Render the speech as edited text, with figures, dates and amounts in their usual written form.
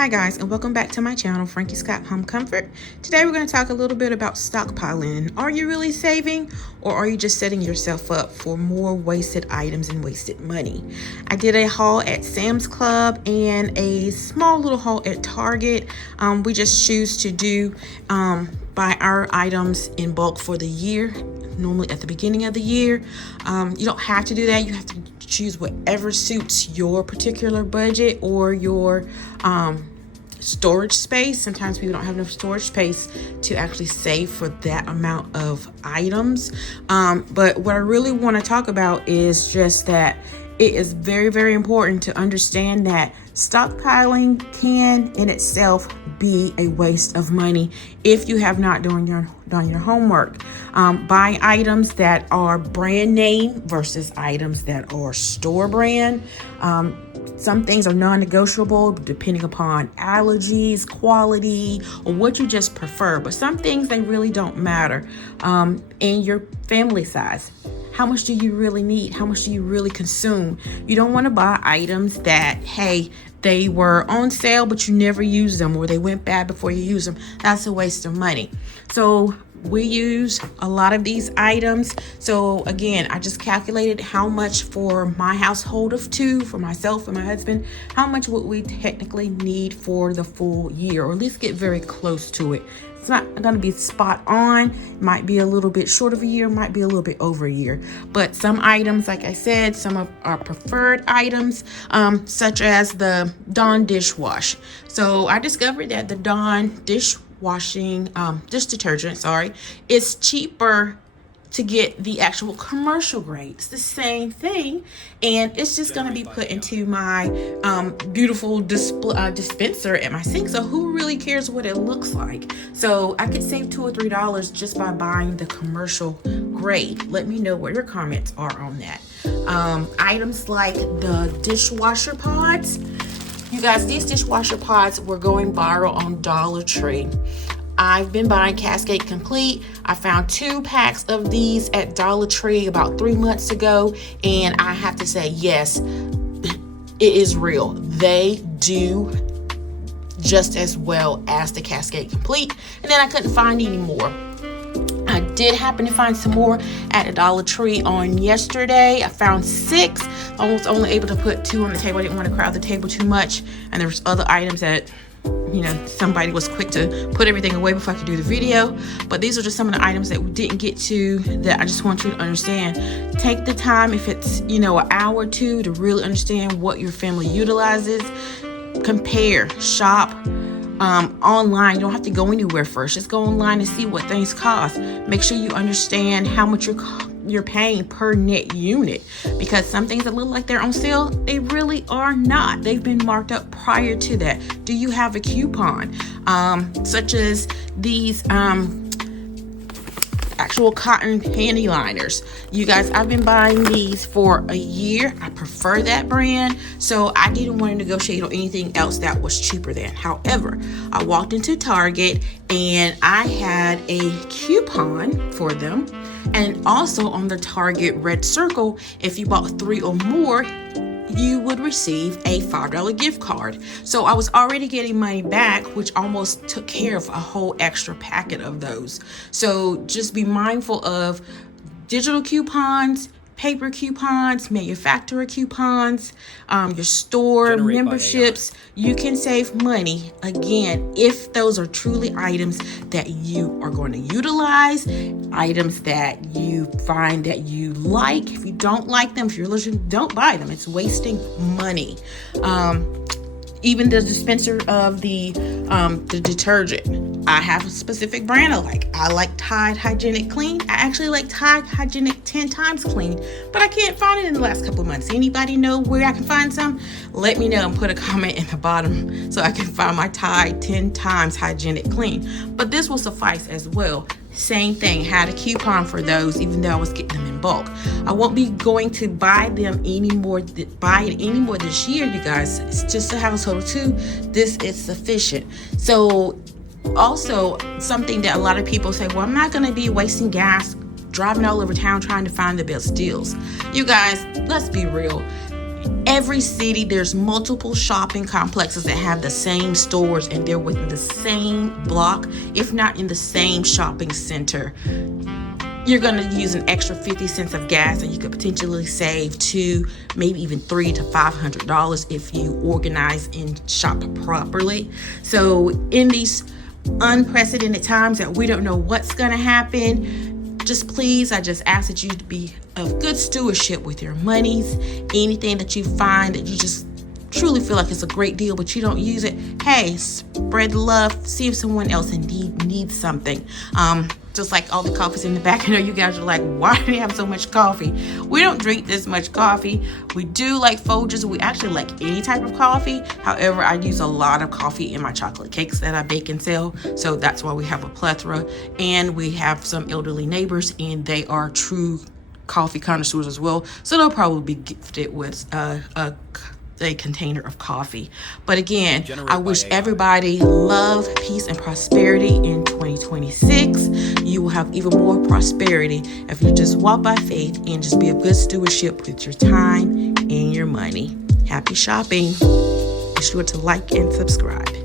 Hi guys, and welcome back to my channel, Frankie Scott Home Comfort. Today we're going to talk a little bit about stockpiling. Are you really saving, or are you just setting yourself up for more wasted items and wasted money? I did a haul at Sam's Club and a small little haul at Target. We just choose to do buy our items in bulk for the year, normally at the beginning of the year. You don't have to do that. You have to choose whatever suits your particular budget or your storage space. Sometimes people don't have enough storage space to actually save for that amount of items. But what I really want to talk about is just that it is very, very important to understand that stockpiling can in itself be a waste of money if you have not done your homework. Buying items that are brand name versus items that are store brand. Some things are non-negotiable depending upon allergies, quality, or what you just prefer. But some things, they really don't matter. And your family size. How much do you really need? How much do you really consume? You don't want to buy items that, hey, they were on sale, but you never used them, or they went bad before you use them. That's a waste of money. So we use a lot of these items. So again, I just calculated how much for my household of two, for myself and my husband, how much would we technically need for the full year, or at least get very close to it. It's not going to be spot on. It might be a little bit short of a year, might be a little bit over a year. But some items, like I said, some of our preferred items, such as the Dawn dishwash. So I discovered that the Dawn dish detergent, is cheaper to get the actual commercial grade. It's the same thing, and it's just going to be put into my beautiful dispenser at my sink. So who really cares what it looks like? So I could save $2 or $3 just by buying the commercial grade. Let me know what your comments are on that. Items like the dishwasher pods. You guys, these dishwasher pods were going viral on Dollar Tree. I've been buying Cascade Complete. I found 2 packs of these at Dollar Tree about 3 months ago, and I have to say, yes, it is real. They do just as well as the Cascade Complete, and then I couldn't find any more. I did happen to find some more at a Dollar Tree on yesterday. I found 6. I was only able to put 2 on the table. I didn't want to crowd the table too much, and there was other items that somebody was quick to put everything away before I could do the video. But these are just some of the items that we didn't get to that I just want you to understand. Take the time, if it's an hour or two, to really understand what your family utilizes. Compare, shop online. You don't have to go anywhere first. Just go online and see what things cost. Make sure you understand how much you're paying per net unit, because some things that look like they're on sale, they really are not. They've been marked up prior to that. Do you have a coupon, such as these actual cotton panty liners? You guys, I've been buying these for a year. I prefer that brand, so I didn't want to negotiate on anything else that was cheaper than. However, I walked into Target and I had a coupon for them, and also on the Target Red Circle, if you bought 3 or more, you would receive a $5 gift card. So I was already getting money back, which almost took care of a whole extra packet of those. So just be mindful of digital coupons, paper coupons, manufacturer coupons, your store memberships. You can save money, again, if those are truly items that you are going to utilize, items that you find that you like. If you don't like them, if you're allergic, don't buy them. It's wasting money. Even the dispenser of the detergent, I have a specific brand I like. I like Tide Hygienic Clean. I actually like Tide Hygienic 10 times clean, but I can't find it in the last couple of months. Anybody know where I can find some? Let me know and put a comment in the bottom so I can find my Tide 10 times hygienic clean. But this will suffice as well. Same thing, had a coupon for those, even though I was getting them in bulk. I won't be going to buy them anymore, this year, you guys. It's just a household of 2. This is sufficient. So also something that a lot of people say, well, I'm not going to be wasting gas driving all over town trying to find the best deals. You guys, let's be real. every city, there's multiple shopping complexes that have the same stores, and they're within the same block, if not in the same shopping center. You're going to use an extra 50 cents of gas, and you could potentially save to maybe even $300 to $500 if you organize and shop properly. So in these unprecedented times that we don't know what's going to happen, I just ask that you to be of good stewardship with your monies. Anything that you find that you just truly feel like it's a great deal but you don't use it, hey, spread the love. See if someone else indeed needs something. Just like all the coffees in the back, I know you guys are like, why do you have so much coffee? We don't drink this much coffee. We do like Folgers. We actually like any type of coffee. However, I use a lot of coffee in my chocolate cakes that I bake and sell. So that's why we have a plethora. And we have some elderly neighbors, and they are true coffee connoisseurs as well. So they'll probably be gifted with a container of coffee. But again, I wish everybody love, peace, and prosperity in 2026. You will have even more prosperity if you just walk by faith and just be a good stewardship with your time and your money. Happy shopping. Be sure to like and subscribe.